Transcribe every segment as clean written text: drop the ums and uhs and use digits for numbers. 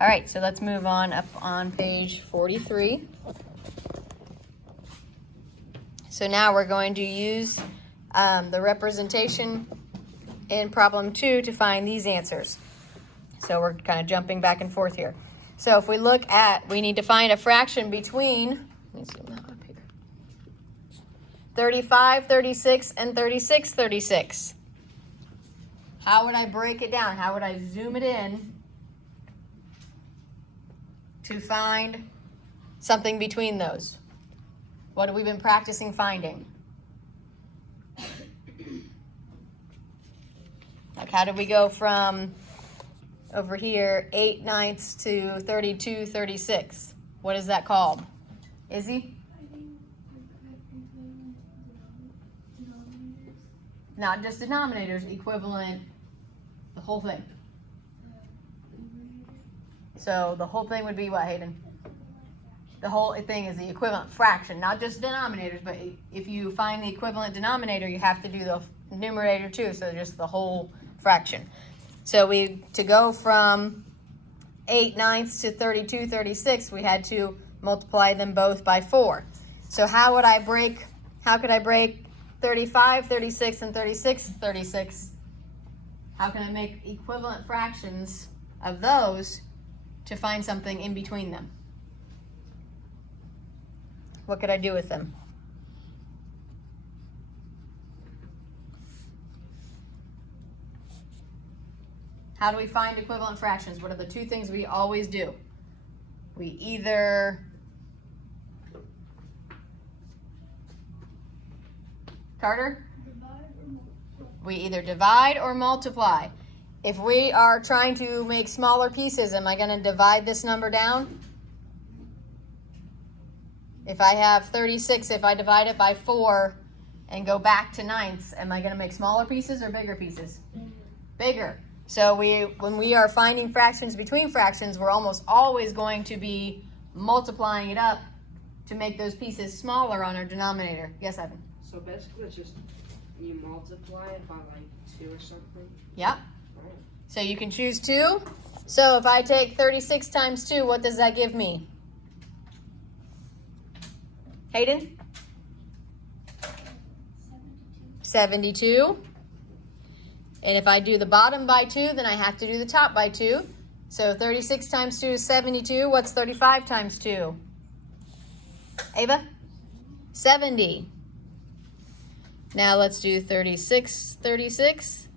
All right, so let's move on up on page 43. So now we're going to use the representation in problem 2 to find these answers. So we're kind of jumping back and forth here. So if we look at, we need to find a fraction between, let me zoom that up here, 35, 36, and 36, 36. How would I break it down? How would I zoom it in to find something between those? What have we been practicing finding? Like how did we go from over here 8/9 to 32, 36? What is that called? Izzy? Not just denominators, equivalent, the whole thing. So the whole thing would be what, Hayden? The whole thing is the equivalent fraction, not just denominators, but if you find the equivalent denominator, you have to do the numerator too, so just the whole fraction. So to go from 8/9 to 32, 36, we had to multiply them both by 4. So how could I break 35, 36, and 36, 36? How can I make equivalent fractions of those to find something in between them? What could I do with them? How do we find equivalent fractions? What are the two things we always do? We either Carter? We either divide or multiply. If we are trying to make smaller pieces, am I going to divide this number down? If I have 36, if I divide it by 4 and go back to ninths, am I going to make smaller pieces or bigger pieces? Bigger. So when we are finding fractions between fractions, we're almost always going to be multiplying it up to make those pieces smaller on our denominator. Yes, Evan? So basically it's just you multiply it by like 2 or something? Yep. Right. So you can choose 2. So if I take 36 times 2, what does that give me? Hayden? 72. And if I do the bottom by 2, then I have to do the top by 2. So 36 times 2 is 72. What's 35 times 2? Ava? 70. Now let's do 36, 36.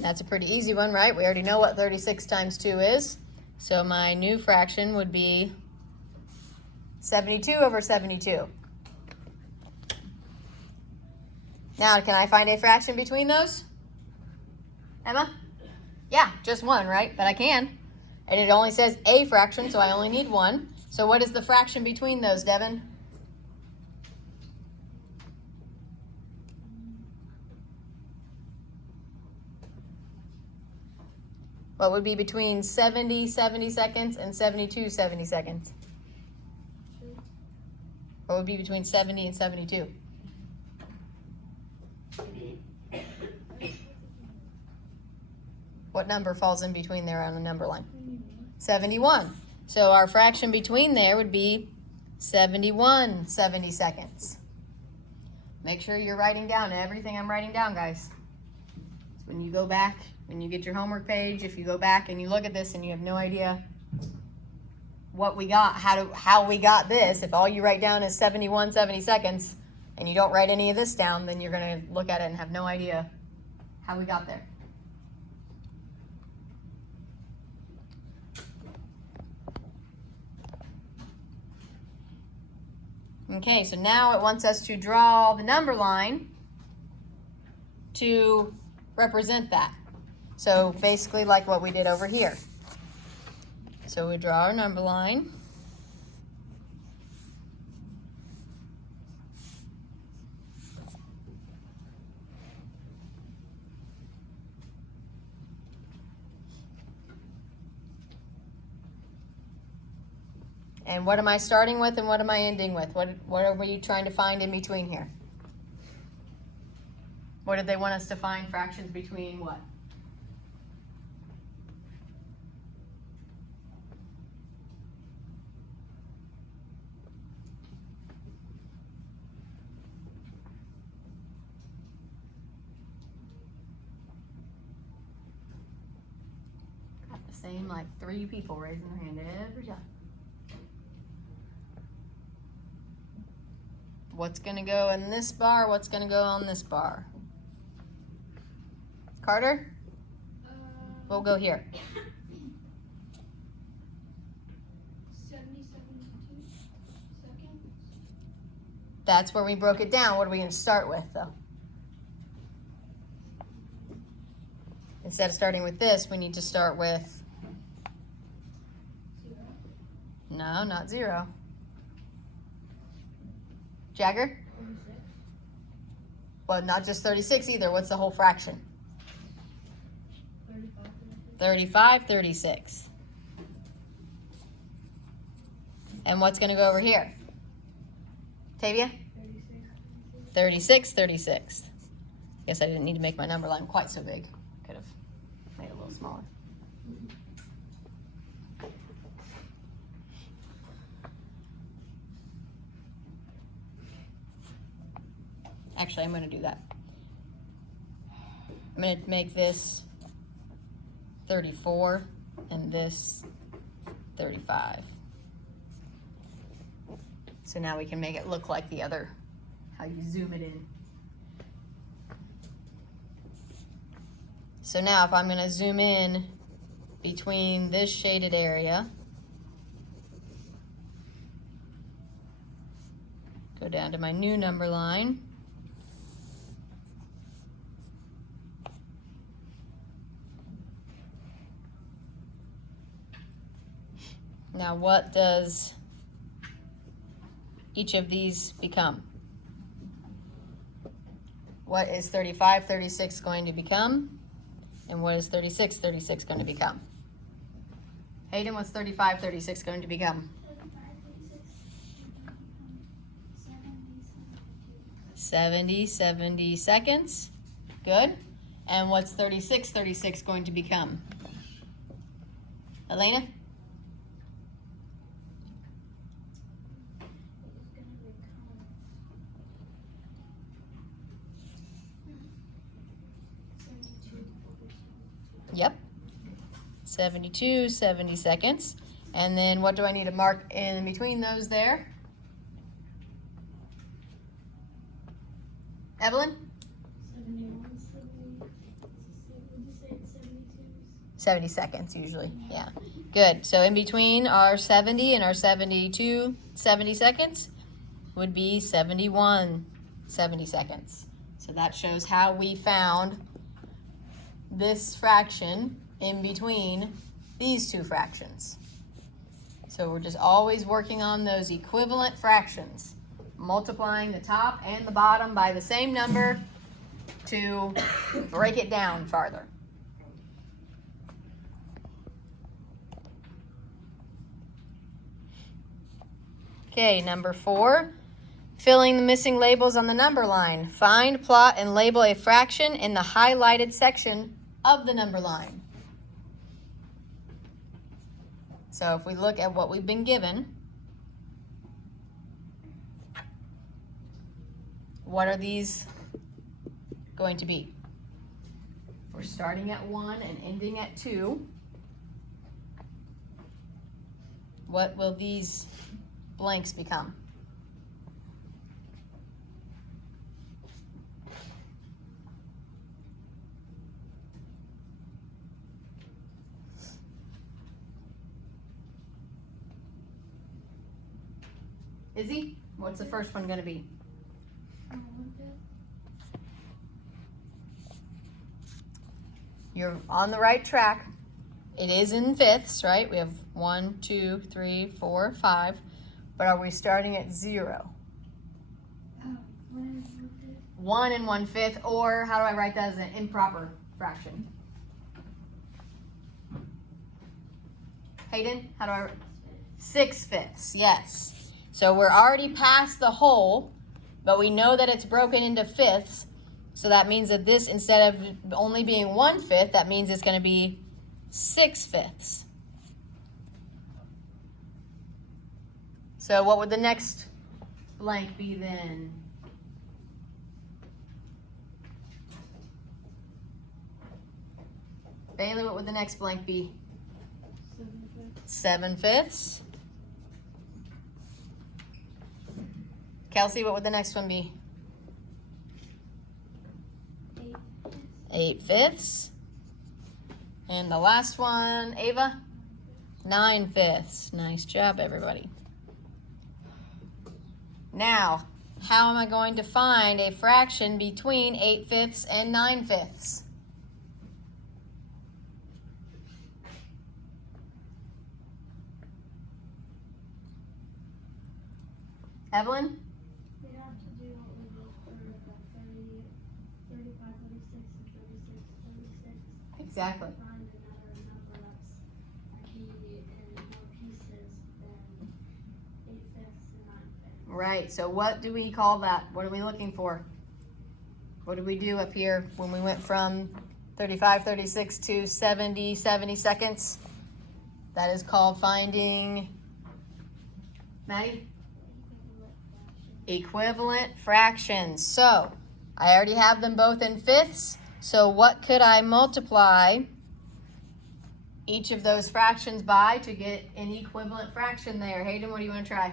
That's a pretty easy one, right? We already know what 36 times 2 is. So my new fraction would be 72 over 72. Now, can I find a fraction between those? Emma? Yeah, just one, right? But I can. And it only says a fraction, so I only need one. So what is the fraction between those, Devin? What would be between 70 seconds and 72 seconds? What would be between 70 and 72? What number falls in between there on the number line? 71. So our fraction between there would be 71 seconds. Make sure you're writing down everything I'm writing down, guys. So when you go back, when you get your homework page, if you go back and you look at this and you have no idea what we got, how we got this, if all you write down is 71 seconds and you don't write any of this down, then you're going to look at it and have no idea how we got there. Okay, so now it wants us to draw the number line to represent that. So basically like what we did over here. So we draw our number line. And what am I starting with and what am I ending with? What are we trying to find in between here? What did they want us to find fractions between what? Same like 3 people raising their hand every time. What's gonna go in this bar? What's gonna go on this bar? Carter? We'll go here. 72 seconds. That's where we broke it down. What are we gonna start with though? Instead of starting with this, we need to start with, 0. no, not 0. Jagger? 36. Well, not just 36 either. What's the whole fraction? 35. 35, 36. And what's going to go over here? Tavia? 36, 36. Guess I didn't need to make my number line quite so big. Could have made it a little smaller. Actually, I'm going to do that. I'm going to make this 34 and this 35. So now we can make it look like the other, how you zoom it in. So now if I'm going to zoom in between this shaded area, go down to my new number line. Now what does each of these become? What is 35, 36 going to become? And what is 36, 36 going to become? Hayden, what's 35, 36 going to become? 70, 70 seconds. Good. And what's 36, 36 going to become? Elena? Yep. 72, 70 seconds. And then what do I need to mark in between those there? Evelyn? 71, 72. 70 seconds usually, yeah. Good, so in between our 70 and our 72, 70 seconds would be 71, 70 seconds. So that shows how we found this fraction in between these two fractions. So we're just always working on those equivalent fractions, multiplying the top and the bottom by the same number to break it down farther. Okay, number 4, filling the missing labels on the number line. Find, plot, and label a fraction in the highlighted section of the number line. So if we look at what we've been given, what are these going to be? We're starting at 1 and ending at 2. What will these blanks become? Izzy, what's the first one going to be? You're on the right track. It is in fifths, right? We have 1, 2, 3, 4, 5. But are we starting at 0? 1 and 1/5, or how do I write that as an improper fraction? Hayden, how do I? 6/5, yes. So we're already past the whole, but we know that it's broken into fifths. So that means that this, instead of only being 1/5, that means it's going to be 6/5. So what would the next blank be then? Bailey, what would the next blank be? 7/5. Kelsey, what would the next one be? 8/5. And the last one, Ava? 9/5. Nice job, everybody. Now, how am I going to find a fraction between 8/5 and 9/5? Evelyn? We have to do what we did for the 30, 35, 36, and 36, 36. Exactly. Find another number that's in more pieces than 8/5 and 9/5. Right, so what do we call that? What are we looking for? What did we do up here when we went from 35, 36 to 70, 70 seconds? That is called finding, Maddie? Equivalent fractions. So, I already have them both in fifths, so what could I multiply each of those fractions by to get an equivalent fraction there? Hayden, what do you want to try?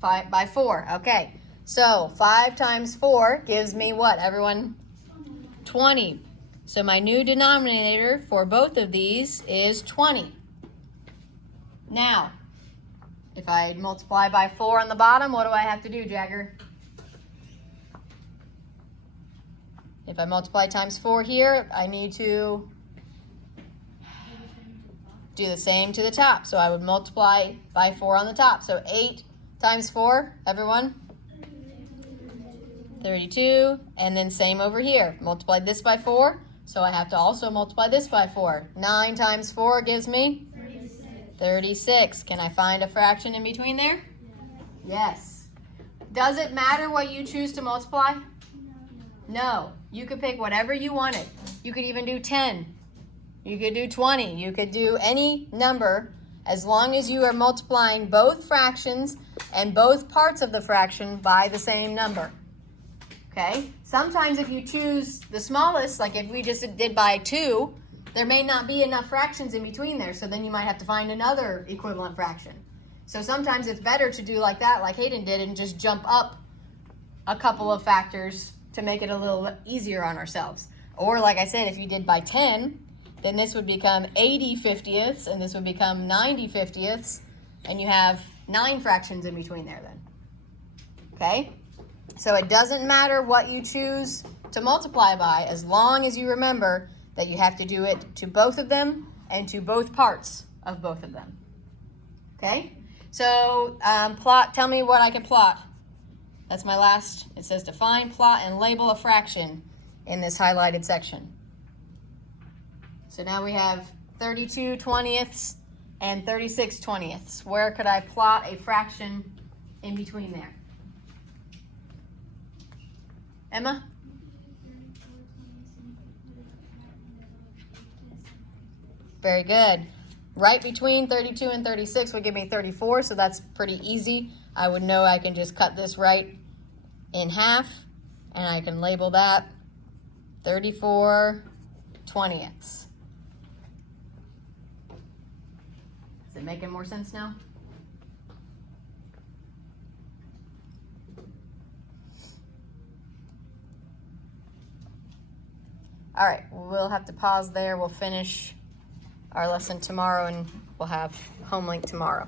5 by 4. Okay. So 5 times 4 gives me what, everyone? 20. So my new denominator for both of these is 20. Now, if I multiply by 4 on the bottom, what do I have to do, Jagger? If I multiply times 4 here, I need to do the same to the top. So I would multiply by 4 on the top. So 8 times 4, everyone? 32. And then same over here. Multiply this by 4. So I have to also multiply this by 4. 9 times 4 gives me? 36. Can I find a fraction in between there? Yes. Does it matter what you choose to multiply? No. You could pick whatever you wanted. You could even do 10. You could do 20. You could do any number as long as you are multiplying both fractions and both parts of the fraction by the same number. Okay? Sometimes if you choose the smallest, like if we just did by 2, there may not be enough fractions in between there, so then you might have to find another equivalent fraction. So sometimes it's better to do like that, like Hayden did, and just jump up a couple of factors to make it a little easier on ourselves. Or like I said, if you did by 10, then this would become 80 50ths, and this would become 90 50ths, and you have 9 fractions in between there then. Okay? So it doesn't matter what you choose to multiply by, as long as you remember that you have to do it to both of them and to both parts of both of them. Okay? So plot, tell me what I can plot. That's my last. It says define, plot, and label a fraction in this highlighted section. So now we have 32 20ths and 36 20ths. Where could I plot a fraction in between there? Emma? Very good. Right between 32 and 36 would give me 34, so that's pretty easy. I would know I can just cut this right in half, and I can label that 34 20ths. Is it making more sense now? All right, we'll have to pause there. We'll finish our lesson tomorrow, and we'll have home link tomorrow.